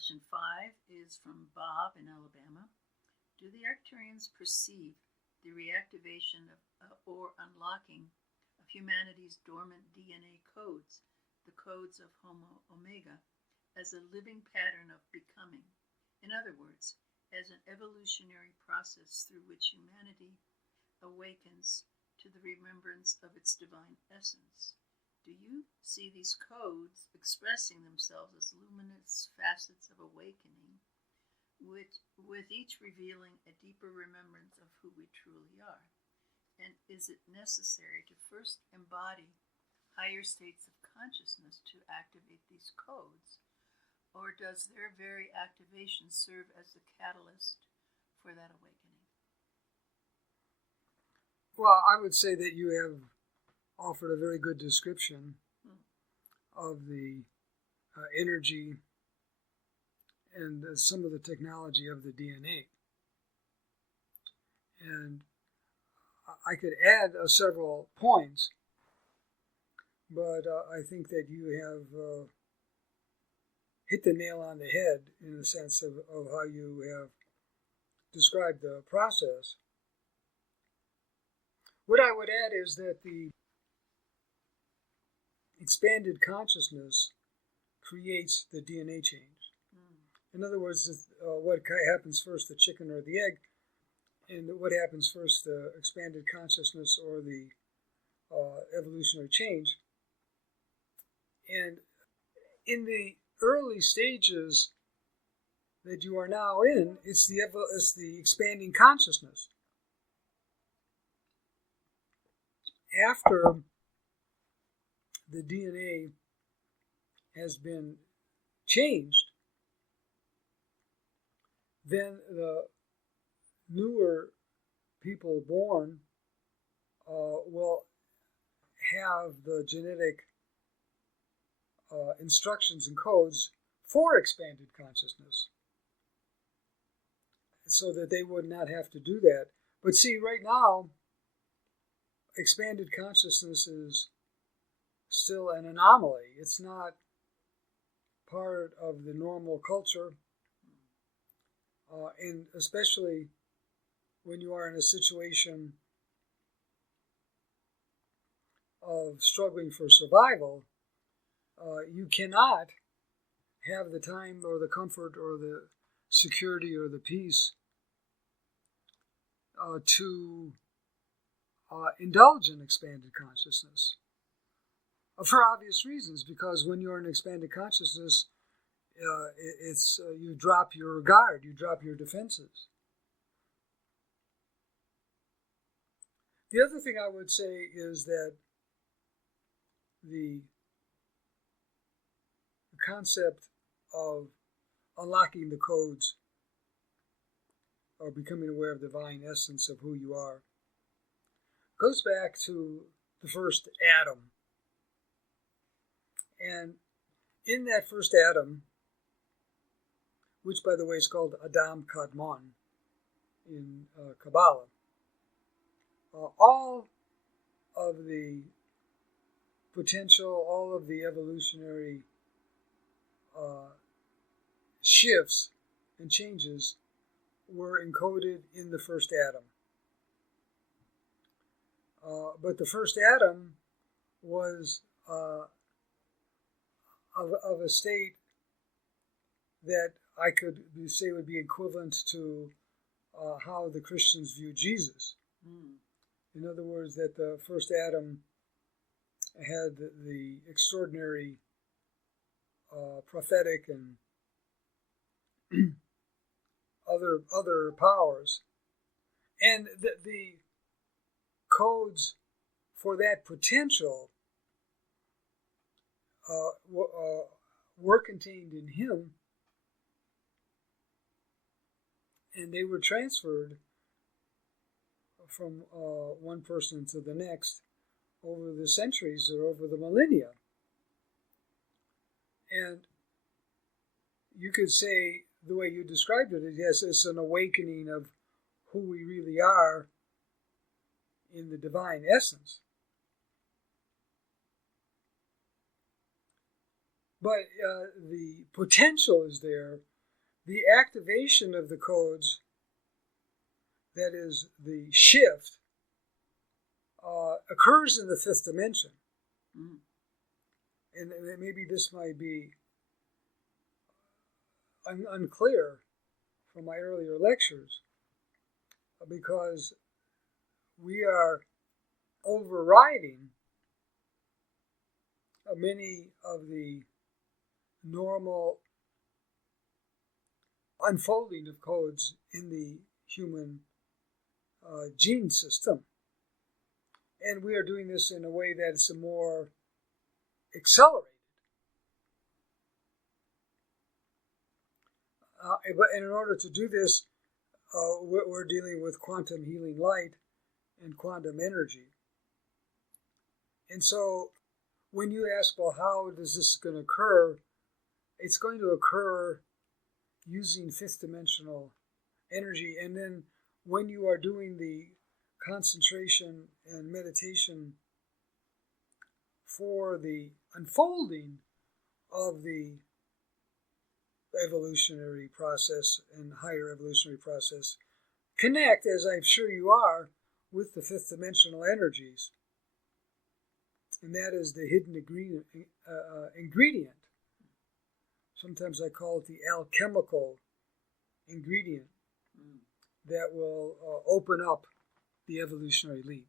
Question 5 is from Bob in Alabama. Do the Arcturians perceive the reactivation or unlocking of humanity's dormant DNA codes, the codes of Homo Omega, as a living pattern of becoming? In other words, as an evolutionary process through which humanity awakens to the remembrance of its divine essence. Do you see these codes expressing themselves as luminous facets of awakening, with each revealing a deeper remembrance of who we truly are? And is it necessary to first embody higher states of consciousness to activate these codes, or does their very activation serve as the catalyst for that awakening? Well, I would say that you have offered a very good description of the energy and some of the technology of the DNA. And I could add several points, but I think that you have hit the nail on the head in the sense of how you have described the process. What I would add is that the expanded consciousness creates the DNA change. In other words, what happens first, the chicken or the egg, and what happens first, the expanded consciousness or the evolutionary change. And in the early stages that you are now in, it's the expanding consciousness. After the DNA has been changed, then the newer people born will have the genetic instructions and codes for expanded consciousness, so that they would not have to do that. But see, right now, expanded consciousness is still an anomaly. It's not part of the normal culture, and especially when you are in a situation of struggling for survival, you cannot have the time or the comfort or the security or the peace to indulge in expanded consciousness. For obvious reasons, because when you're in expanded consciousness, you drop your guard, you drop your defenses. The other thing I would say is that the concept of unlocking the codes or becoming aware of the divine essence of who you are goes back to the first Adam. And in that first Adam, which by the way is called Adam Kadmon in Kabbalah, all of the potential, all of the evolutionary shifts and changes were encoded in the first Adam. But the first Adam was of a state that I could say would be equivalent to how the Christians view Jesus. In other words, that the first Adam had the extraordinary prophetic and other powers, and the codes for that potential were contained in him, and they were transferred from one person to the next over the centuries or over the millennia. And you could say, the way you described it, yes, it's an awakening of who we really are in the divine essence. But the potential is there the activation of the codes, that is the shift, occurs in the fifth dimension. Mm. And maybe this might be unclear from my earlier lectures, because we are overriding many of the normal unfolding of codes in the human gene system. And we are doing this in a way that is more accelerated. And in order to do this, we're dealing with quantum healing light and quantum energy. And so when you ask, well, how is this going to occur? It's going to occur using fifth dimensional energy. And then when you are doing the concentration and meditation for the unfolding of the evolutionary process and higher evolutionary process, connect, as I'm sure you are, with the fifth dimensional energies. And that is the hidden ingredient. Sometimes I call it the alchemical ingredient that will open up the evolutionary leap.